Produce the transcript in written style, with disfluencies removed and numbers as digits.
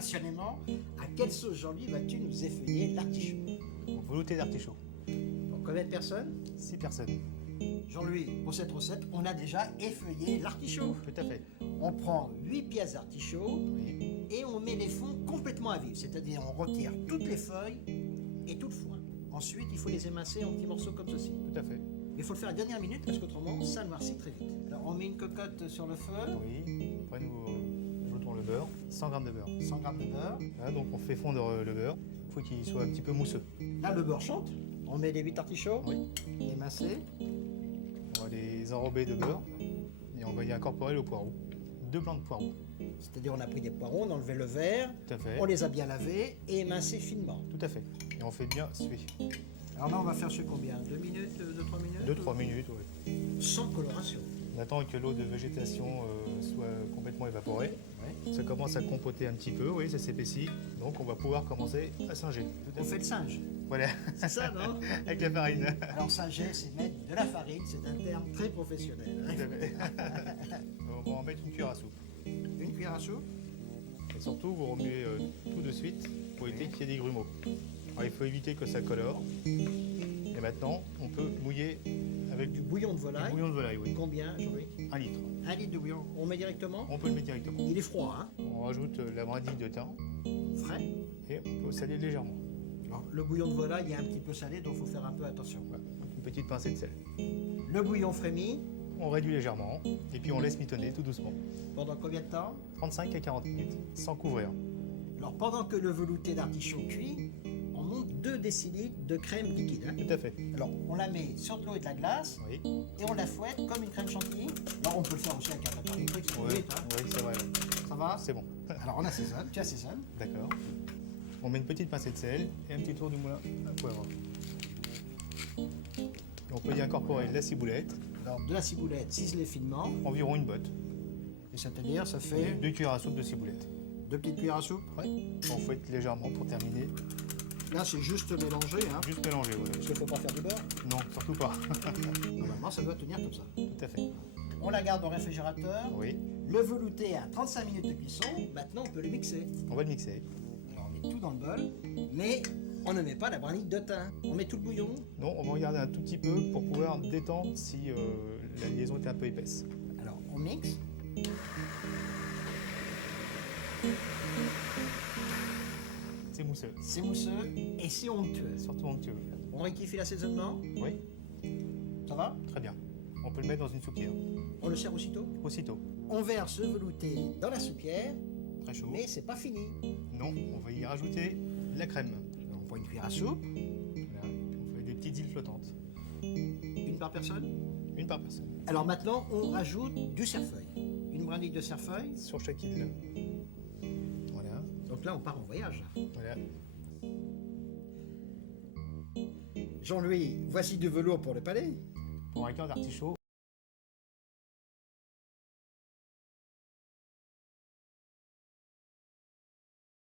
passionnément. À quelle sauce, Jean-Louis, vas-tu nous effeuiller l'artichaut? Donc, velouté d'artichaut. Pour combien de personnes? 6 personnes. Jean-Louis, pour cette recette, on a déjà effeuillé l'artichaut. Tout à fait. On prend 8 pièces d'artichaut Oui. et on met les fonds complètement à vif, c'est-à-dire on retire toutes les feuilles et tout le foin. Ensuite, il faut les émincer en petits morceaux comme ceci. Tout à fait. Il faut le faire à la dernière minute parce qu'autrement, ça noircit très vite. Alors, on met une cocotte sur le feu, Oui. Après, nous ajoutons le beurre. 100 g de beurre. 100 g de beurre. Voilà, donc on fait fondre le beurre. Il faut qu'il soit un petit peu mousseux. Là, le beurre chante. On met les 8 artichauts, Oui. émincés. On va les enrober de beurre et on va y incorporer le poireau. 2 blancs de poireau. C'est-à-dire, on a pris des poireaux, on a enlevé le verre, Tout à fait. on les a bien lavés et émincés finement. Tout à fait. Et on fait bien suer. Alors là, on va faire sur combien? 2 minutes, 2-3 minutes? 2-3 minutes, oui. Sans coloration. On attend que l'eau de végétation soit complètement évaporée. Ouais. Ça commence à compoter un petit peu, oui, ça s'épaissit. Donc on va pouvoir commencer à singer. On fait le singe. Voilà, C'est ça, non? avec la farine. Alors, singer, c'est mettre de la farine, c'est un terme très professionnel. Tout à fait. On va en mettre une cuillère à soupe. Une cuillère à soupe. Et surtout, vous remuez tout de suite pour éviter qu'il y ait des grumeaux. Alors, il faut éviter que ça colore. Et maintenant, on peut mouiller avec Du bouillon de volaille. bouillon de volaille, oui. Combien, Jean-Louis? 1 litre. 1 litre de bouillon. On met directement? On peut le mettre directement. Il est froid, hein? On rajoute la brindille de thym Frais. et on peut saler légèrement. Alors, le bouillon de volaille il est un petit peu salé, donc il faut faire un peu attention. Voilà. Une petite pincée de sel. Le bouillon frémit. On réduit légèrement et puis on laisse mitonner tout doucement. Pendant combien de temps? 35 à 40 minutes, sans couvrir. Alors, pendant que le velouté d'artichaut cuit, on monte 2 décilitres de crème liquide, hein? Tout à fait. Alors, on la met sur de l'eau et de la glace Oui, et on la fouette comme une crème chantilly. Alors, on peut le faire aussi avec un papier électrique, si vous oui, voulez, hein. c'est vrai. Ça va? C'est bon. Alors, on assaisonne. Tu assaisonnes. D'accord. On met une petite pincée de sel et un petit tour du moulin à poivre. Et on peut y incorporer de la ciboulette, Alors, de la ciboulette ciselée finement. environ une botte. Et c'est-à-dire, ça fait 2 cuillères à soupe de ciboulette. 2 petites cuillères à soupe. Ouais. On fouette légèrement pour terminer. Là, c'est juste mélanger, hein? Juste mélanger, voilà. Parce qu'il ne faut pas faire du beurre. Non, surtout pas. Normalement, ça doit tenir comme ça. Tout à fait. On la garde au réfrigérateur. Oui, Le velouté à 35 minutes de cuisson. Maintenant, on peut le mixer. on va le mixer. Alors, on met tout dans le bol, mais on ne met pas la brindille de thym. On met tout le bouillon. Non, on va regarder un tout petit peu pour pouvoir détendre si la liaison est un peu épaisse. Alors, on mixe. C'est mousseux, C'est mousseux et c'est onctueux. surtout onctueux. On rectifie l'assaisonnement. Oui, Ça va? très bien. On peut le mettre dans une soupière. On le sert aussitôt. Aussitôt. On verse le velouté dans la soupière, Très chaud. mais c'est pas fini. Non, on va y rajouter la crème. On prend une cuillère à soupe, Voilà. On fait des petites îles flottantes. une par personne. Une par personne. Alors maintenant, on rajoute du cerfeuil. Une brindille de cerfeuil. Sur chaque île. Voilà. Donc là, on part en voyage. Voilà. Jean-Louis, voici du velours pour le palais. Pour un cœur d'artichaut,